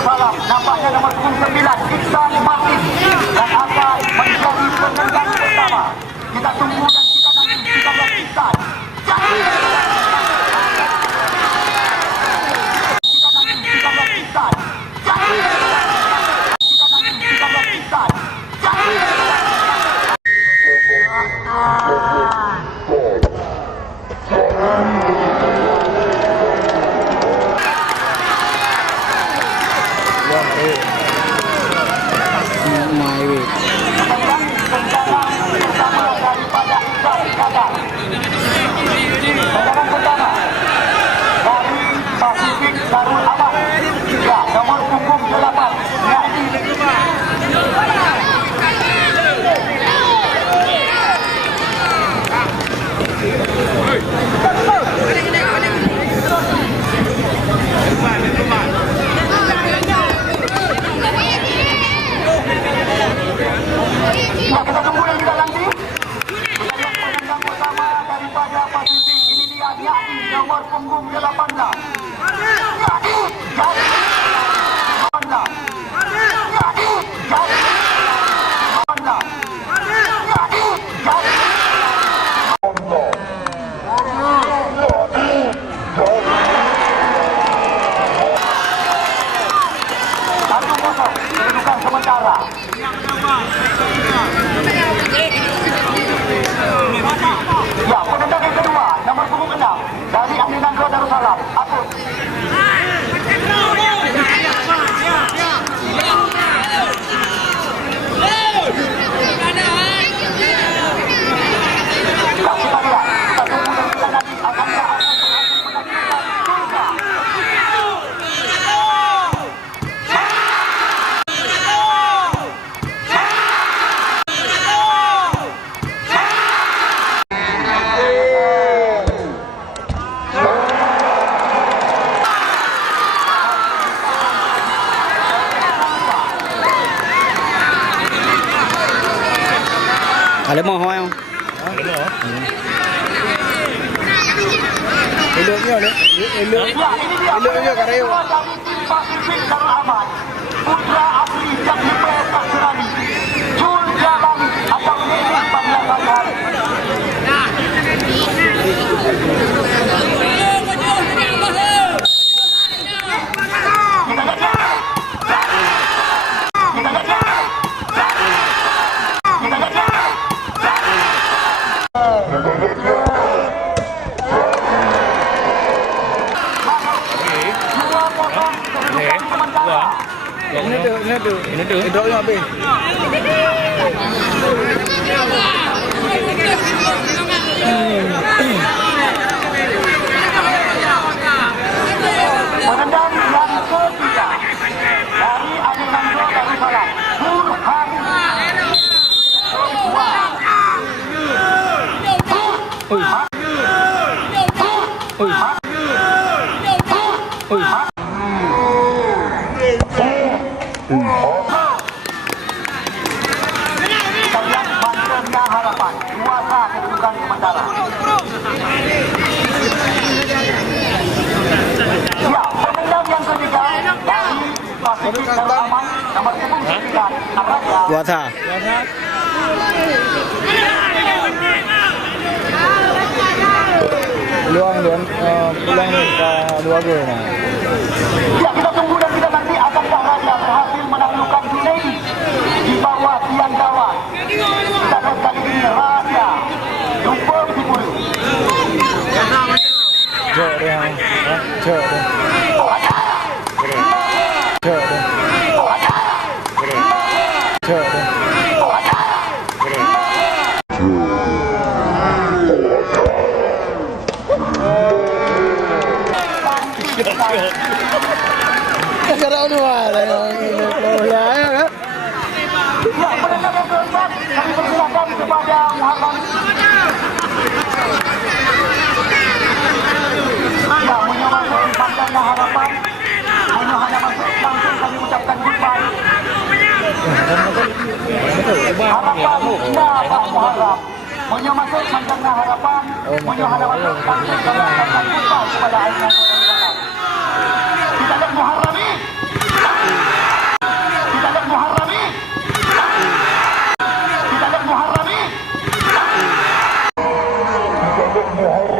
Salam, nampaknya nomor 9 Iksan Martin dan akan menjadi penendang pertama. Kita tunggu dan kita nanti kita lihat Iksan. Nomor punggung 18. Kedudukan sementara. Ya, penendang yang kedua, nomor punggung 6 dari Aminan Darussalam. Atur. Ada mau hoa không? Eloknya ada. Eloknya kareo. Putra asli Jati Perak Serani. Jul Jalan atau Nenek Panglakan. Ini tu. Hidupnya habis. Penendang yang ketiga dari Aminan Darussalam. Burhan. Harapan kuasa kedudukan sementara. Ya, penendang yang ketiga dari Pasifik Darussalam nomor 9 Araja. Kuasa. Peluang ke dua gol. Ya, kita tunggu dan kita nanti akankah Raja berhasil menaklukkan Junaidi di bawah tiang gawang. Kita lihat kali ini Raja jumpa di bulu. Jauh dia. Jauh dia. Jauh dia. Jauh dia. Sekarang dua lah yang ini bola ya kan? Ya, penendang yang keempat kami persilakan kepada Muhammad. Ya, menyuarakan panjangnya harapan. Hanya masuk langsung kami ucapkan goodbye. Harapan indah Pak Muharram. Punya masuk panjangnya harapan. Punya harapan langsung kami ucapkan goodbye kepada Ainat. Kita lihat Muharram ini. Hari